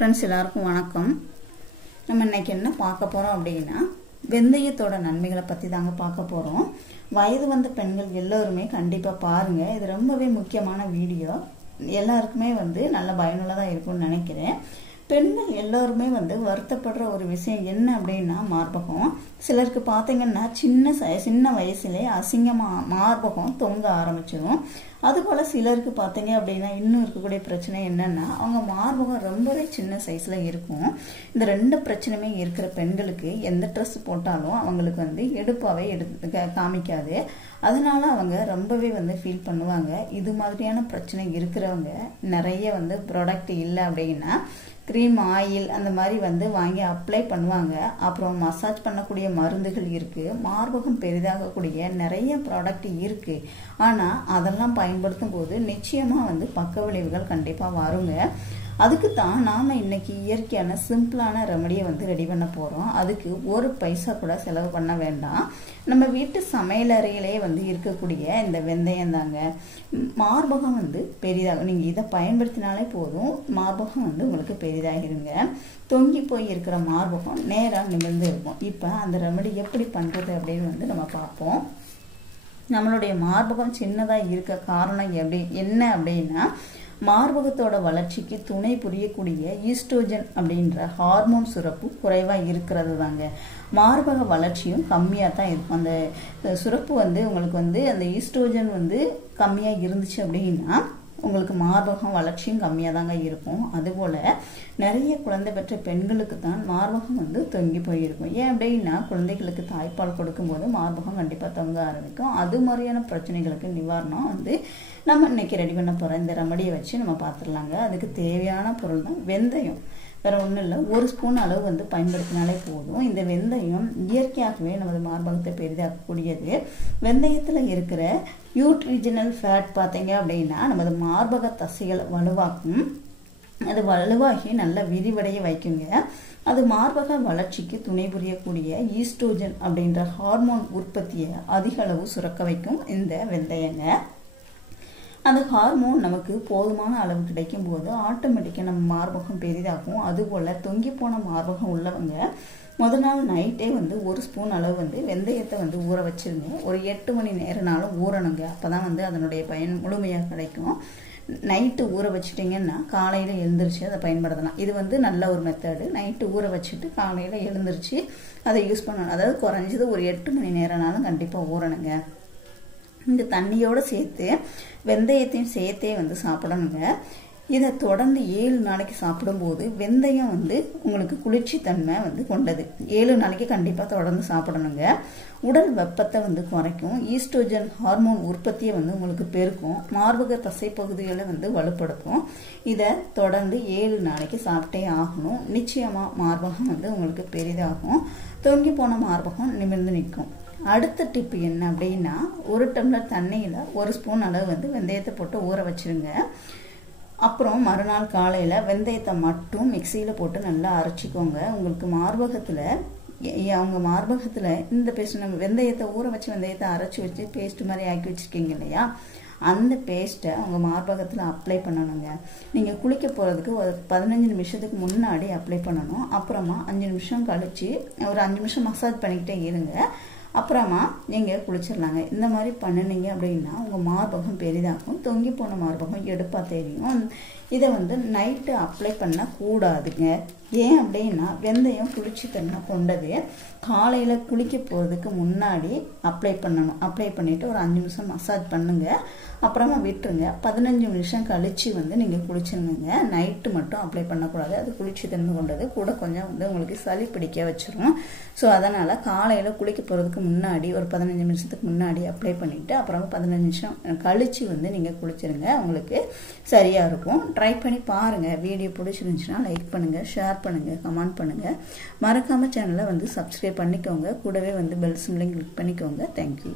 Friends எல்லாருக்கும் வணக்கம். நம்ம இன்னைக்கு என்ன பார்க்க போறோம் அப்படின்னா வெந்தயத்தோட நன்மைகளை பத்தி தாங்க பார்க்க போறோம். வயது வந்த பெண்கள் எல்லாருமே கண்டிப்பா பாருங்க. இது ரொம்பவே முக்கியமான வீடியோ. எல்லாருக்குமே நல்ல பயனுள்ளதா இருக்கும்னு நினைக்கிறேன். பெண்கள் எல்லாருமே வருத்தப்படுற ஒரு விஷயம் என்ன அப்படின்னா மார்பகம். சிலருக்கு பார்த்தீங்கன்னா சின்ன வயசுலேயே அசிங்கமா மார்பகம் தொங்க ஆரம்பிச்சிடும். அதுபோல சிலருக்கு பார்த்தீங்க அப்படின்னா இன்னும் இருக்கக்கூடிய பிரச்சனை என்னன்னா அவங்க மார்பகம் ரொம்பவே சின்ன சைஸ்ல இருக்கும். இந்த ரெண்டு பிரச்சனையுமே இருக்கிற பெண்களுக்கு எந்த ட்ரெஸ் போட்டாலும் அவங்களுக்கு எடுப்பாவே காமிக்காது. அதனால அவங்க ரொம்பவே ஃபீல் பண்ணுவாங்க. இது மாதிரியான பிரச்சனை இருக்கிறவங்க நிறைய ப்ராடக்ட் இல்லை அப்படின்னா கிரீம் ஆயில் அந்த மாதிரி வாங்கி அப்ளை பண்ணுவாங்க. அப்புறம் மசாஜ் பண்ணக்கூடிய மருந்துகள் இருக்கு, மார்பகம் பெரிதாகக்கூடிய நிறைய ப்ராடக்ட் இருக்கு. ஆனா அதெல்லாம் பயன்படுத்தும் போது நிச்சயமா பக்க விளைவுகள் கண்டிப்பா வருங்க. அதுக்கு தான் நாம இன்னைக்கு இயற்கையான சிம்பிளான ரெமடியை ரெடி பண்ண போறோம். அதுக்கு ஒரு பைசா கூட செலவு பண்ண வேண்டாம். நம்ம வீட்டு சமையல் அறையிலே இருக்கக்கூடிய இந்த வெந்தயம் தாங்க. மார்பகம் பெரிதாகும். நீங்க இதை பயன்படுத்தினாலே போதும், மார்பகம் உங்களுக்கு பெரிதாகிருங்க. தொங்கி போய் இருக்கிற மார்பகம் நேரா நிமிர்ந்து இருக்கும். இப்ப அந்த ரெமடி எப்படி பண்றது அப்படின்னு நம்ம பார்ப்போம். நம்மளுடைய மார்பகம் சின்னதா இருக்க காரணம் என்ன அப்படின்னா மார்பகத்தோட வளர்ச்சிக்கு துணை புரியக்கூடிய ஈஸ்ட்ரோஜன் அப்படின்ற ஹார்மோன் சுரப்பு குறைவா இருக்கிறது தாங்க. மார்பக வளர்ச்சியும் கம்மியா தான் இருக்கும். அந்த சுரப்பு உங்களுக்கு அந்த ஈஸ்ட்ரோஜன் கம்மியா இருந்துச்சு அப்படின்னா உங்களுக்கு மார்பகம் வளர்ச்சியும் கம்மியாக தாங்க இருக்கும். அதுபோல் நிறைய குழந்தை பெற்ற பெண்களுக்கு தான் மார்பகம் தொங்கி போயிருக்கும். ஏன் அப்படின்னா குழந்தைகளுக்கு தாய்ப்பால் கொடுக்கும்போது மார்பகம் கண்டிப்பாக தொங்க ஆரம்பிக்கும். அது மாதிரியான பிரச்சனைகளுக்கு நிவாரணம் நம்ம இன்னைக்கு ரெடி பண்ண போகிற இந்த ரெமடியை வச்சு நம்ம பார்த்துடலாங்க. அதுக்கு தேவையான பொருள் தான் வெந்தயம். வேற ஒன்றும் இல்லை, ஒரு ஸ்பூன் அளவு பயன்படுத்தினாலே போதும். இந்த வெந்தயம் இயற்கையாகவே நமது மார்பகத்தை பெரிதாக்கக்கூடியது. வெந்தயத்தில் இருக்கிற யூட்ரிஜினல் ஃபேட் பார்த்தீங்க அப்படின்னா நமது மார்பக தசைகளை வலுவாக்கும். அது வலுவாகி நல்லா விரிவடைய வைக்குங்க. அது மார்பக வளர்ச்சிக்கு துணை புரியக்கூடிய ஈஸ்ட்ரோஜன் அப்படின்ற ஹார்மோன் உற்பத்தியை அதிக அளவு சுரக்க வைக்கும் இந்த வெந்தயங்க. அந்த ஹார்மோன் நமக்கு போதுமான அளவு கிடைக்கும் போது ஆட்டோமேட்டிக்காக நம்ம மார்பகம் பெரிதாகும். அதுபோல் தொங்கி போன மார்பகம் உள்ளவங்க முதல் நாள் நைட்டே ஒரு ஸ்பூன் அளவு வெந்தயத்தை ஊற வச்சிருங்க. ஒரு 8 மணி நேரம்னாலும் ஊறணுங்க. அப்போதான் அதனுடைய பயன் முழுமையாக கிடைக்கும். நைட்டு ஊற வச்சுட்டிங்கன்னா காலையில் எழுந்திரிச்சு அதை பயன்படுத்தலாம். இது நல்ல ஒரு மெத்தடு. நைட்டு ஊற வச்சுட்டு காலையில் எழுந்திரிச்சு அதை யூஸ் பண்ணணும். அதாவது குறைஞ்சது ஒரு 8 மணி நேரம்னாலும் கண்டிப்பாக ஊறணுங்க. இந்த தண்ணியோடு சேர்த்து வெந்தயத்தையும் சேர்த்தே சாப்பிடணுங்க. இதை தொடர்ந்து 7 நாளைக்கு சாப்பிடும்போது வெந்தயம் உங்களுக்கு குளிர்ச்சி தன்மை கொண்டது. 7 நாளைக்கு கண்டிப்பாக தொடர்ந்து சாப்பிடணுங்க. உடல் வெப்பத்தை குறைக்கும். ஈஸ்ட்ரோஜன் ஹார்மோன் உற்பத்தியை உங்களுக்கு பெருக்கும். மார்பக தசை பகுதிகளை வலுப்படுத்தும். இதை தொடர்ந்து 7 நாளைக்கு சாப்பிட்டே ஆகணும். நிச்சயமா மார்பகம் உங்களுக்கு பெரிதாகும். தொங்கி போன மார்பகம் நிமிர்ந்து நிற்கும். அடுத்த டிப்பு என்ன அப்படின்னா 1 டம்ளர் தண்ணியில் 1 ஸ்பூன் அளவு வெந்தயத்தை போட்டு ஊற வச்சிருங்க. அப்புறம் மறுநாள் காலையில் வெந்தயத்தை மட்டும் மிக்சியில் போட்டு நல்லா அரைச்சிக்கோங்க. உங்களுக்கு மார்பகத்தில் இந்த பேஸ்ட் நம்ம வெந்தயத்தை ஊற வச்சு வெந்தயத்தை அரைச்சி வச்சு பேஸ்ட் மாதிரி ஆக்கி வச்சுருக்கீங்க இல்லையா, அந்த பேஸ்ட்டை உங்கள் மார்பகத்தில் அப்ளை பண்ணணுங்க. நீங்கள் குளிக்க போகிறதுக்கு ஒரு 15 நிமிஷத்துக்கு முன்னாடி அப்ளை பண்ணணும். அப்புறமா 5 நிமிஷம் கழித்து ஒரு 5 நிமிஷம் மசாஜ் பண்ணிக்கிட்டே இருங்க. அப்புறமா நீங்கள் குளிச்சிடலாங்க. இந்த மாதிரி பண்ணினீங்க அப்படின்னா உங்கள் மார்பகம் பெரிதாகும். தொங்கி போன மார்பகம் எடுப்பாக தெரியும். இதை நைட்டு அப்ளை பண்ணக்கூடாதுங்க. ஏன் அப்படின்னா வெந்தயம் குளிர்ச்சி தன்மை கொண்டது. காலையில் குளிக்க போகிறதுக்கு முன்னாடி அப்ளை பண்ணணும். அப்ளை பண்ணிவிட்டு ஒரு 5 நிமிஷம் மசாஜ் பண்ணுங்க. அப்புறமா விட்டுருங்க. 15 நிமிஷம் கழித்து நீங்கள் குளிச்சிருங்க. நைட்டு மட்டும் அப்ளை பண்ணக்கூடாது. அது குளிர்ச்சி தன்மை கொண்டது. கூட கொஞ்சம் உங்களுக்கு சளி பிடிக்க வச்சிரும். ஸோ அதனால் காலையில் குளிக்க போகிறதுக்கு முன்னாடி ஒரு 15 நிமிஷத்துக்கு முன்னாடி அப்ளை பண்ணிவிட்டு அப்புறமா 15 நிமிஷம் கழித்து நீங்கள் குளிச்சிருங்க. உங்களுக்கு சரியாக இருக்கும். ட்ரை பண்ணி பாருங்கள். வீடியோ பிடிச்சிருந்துச்சுன்னா லைக் பண்ணுங்கள், ஷேர் பண்ணுங்கள், கமெண்ட் பண்ணுங்கள். மறக்காமல் சேனலை சப்ஸ்கிரைப் பண்ணிக்கோங்க. கூடவே பெல் சிம்லையும் கிளிக் பண்ணிக்கோங்க. தேங்க்யூ.